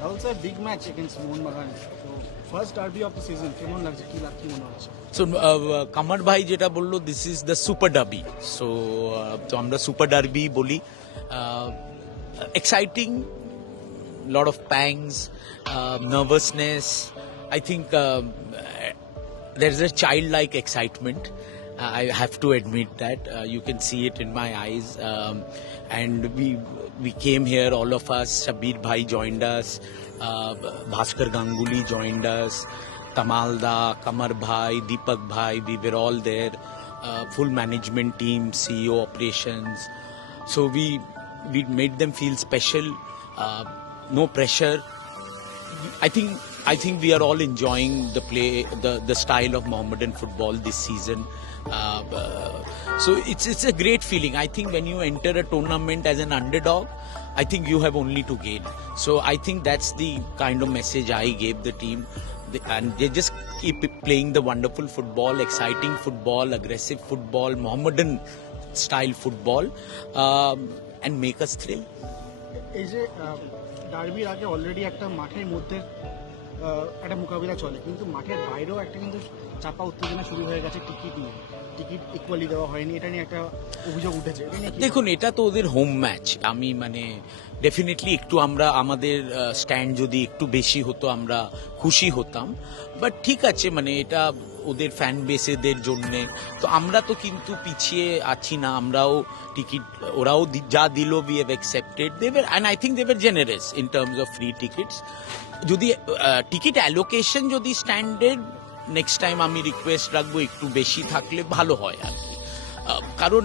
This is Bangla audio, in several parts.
Rahul sir big match against Mohun Bagan তো first derby of the season কেমন লাগছে কি লাগ কি মনে হচ্ছে? কামার ভাই যেটা বলল this is the super derby so তো আমরা সুপার ডার্বি বলি। Exciting lot of pangs nervousness I think there is a childlike excitement. Uh, I have to admit that uh, you can see it in my eyes. Um, and we we came here, all of us. Shabir Bhai joined us. Uh, Bhaskar Ganguly joined us. Kamal Da, Kamar Bhai, Deepak Bhai. We were all there. Uh, full management team, CEO operations. So we we made them feel special. Uh, no pressure. I think I think we are all enjoying the play, the the style of Mohammedan football this season. Uh, uh, so it's it's a great feeling. I think when you enter a tournament as an underdog, I think you have only to gain. So I think that's the kind of message I gave the team. They- And they just keep playing the wonderful football, exciting football, aggressive football, Mohammedan style football, um, and make us thrill. এই যে ডার্বির আগে অলরেডি একটা মাঠের মধ্যে আহ, একটা মোকাবিলা চলে। কিন্তু মাঠের বাইরেও একটা কিন্তু চাপা উত্তেজনা শুরু হয়ে গেছে টিকিট নিয়ে। টিকিট ইকুয়ালি দেওয়া হয়নি, এটা নিয়ে একটা অভিযোগ উঠেছে। দেখুন, এটা তো ওদের হোম ম্যাচ আমি মানে ডেফিনেটলি একটু আমরা আমাদের স্ট্যান্ড যদি একটু বেশি হতো, আমরা খুশি হতাম। বাট ঠিক আছে মানে এটা ওদের ফ্যান বেসেদের জন্য। তো আমরা তো কিন্তু পিছিয়ে আছি না, আমরাও টিকিট, ওরাও যা দিল উই হ্যাভ অ্যাকসেপ্টেড দেবের অ্যান্ড আই থিঙ্ক দেবের generous in terms of free tickets যদি টিকিট অ্যালোকেশন যদি স্ট্যান্ডার্ড নেক্সট টাইম আমি রিকোয়েস্ট রাখব, একটু বেশি থাকলে ভালো হয় আর কি। কারণ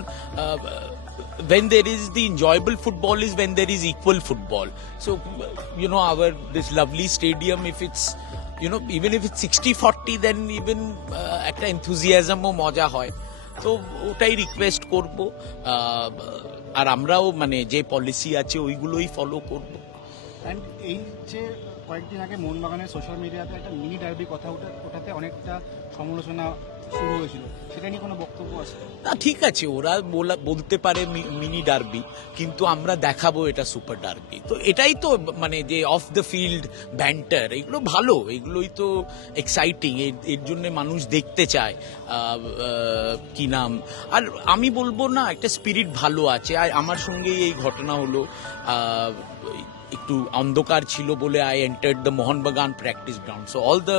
when there is the enjoyable football is when there is equal football so you know our this lovely stadium if it's you know even if it's 60 40 then even uh, একটা enthusiasm ও মজা হয় তো ওটাই রিকোয়েস্ট করব আর আমরাও মানে যে পলিসি আছে ওইগুলোই ফলো করব অ্যান্ড এই যে কয়েকদিন আগে মোহনবাগানের সোশ্যাল মিডিয়াতে একটা মিনি ডার্বি কথা ওঠে ওটাতে অনেকটা সমালোচনা না, ঠিক আছে, ওরা বলা- বলতে পারে মিনি ডার্বি, কিন্তু আমরা দেখাবো এটা সুপার ডার্বি। তো এটাই তো মানে যে অফ দ্য ফিল্ড ব্যান্টার এগুলো ভালো, এগুলোই তো এক্সাইটিং এর জন্য মানুষ দেখতে চায় কি নাম। আর আমি বলব না, একটা স্পিরিট ভালো আছে। আর আমার সঙ্গে এই ঘটনা হলো একটু অন্ধকার ছিল বলে I entered the Mohun Bagan practice ground so all the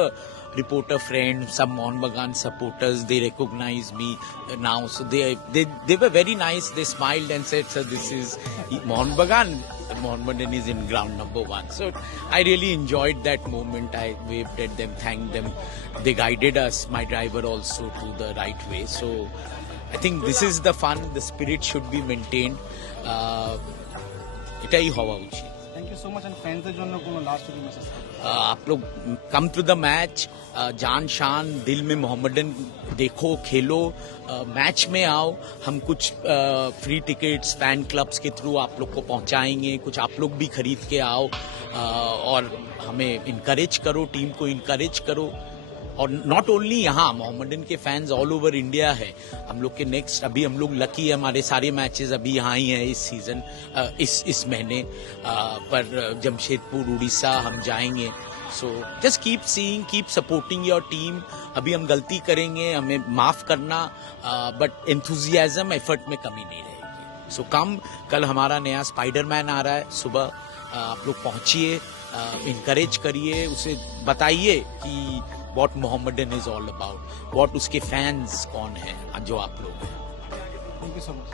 reporter friends, some Mohanbagan supporters, they recognize me now. So they, they they were very nice. They smiled and said, "Sir, this is Mohanbagan. Mohanbagan is in ground number one." So I really enjoyed that moment. I waved at them, thanked them. They guided us, my driver also, to the right way. So I think this is the fun. The spirit should be maintained. Uh, এটাই হওয়া উচিত thank you so much and ফ্যান্সদের জন্য কোনো লাস্ট মেসেজ Uh, आप लोग कम टू द मैच जान शान दिल में मोहम्मदन देखो खेलो मैच में आओ हम कुछ फ्री टिकट्स फैन क्लब्स के थ्रू आप लोग को पहुंचाएंगे कुछ आप लोग भी खरीद के आओ uh, और हमें इनकरेज करो टीम को इनकरेज करो और नॉट ओनली यहाँ मोहम्मदन के फैंस ऑल ओवर इंडिया है। हम लोग के नेक्स्ट अभी हम लोग लकी है, हमारे सारे मैचेस अभी यहाँ ही हैं इस सीज़न इस इस महीने पर जमशेदपुर, उड़ीसा हम जाएँगे। So just keep seeing keep supporting your team अभी हम गलती करेंगे, हमें माफ़ करना बट एंथुजियाजम एफर्ट में कमी नहीं रहेगी। सो कम कल हमारा नया स्पाइडरमैन आ रहा है, सुबह आप लोग पहुंचिए इनकरेज करिए, उसे बताइए कि what Mohammedan is all about what उसके फैंस कौन है, जो आप लोग हैं। Thank you so much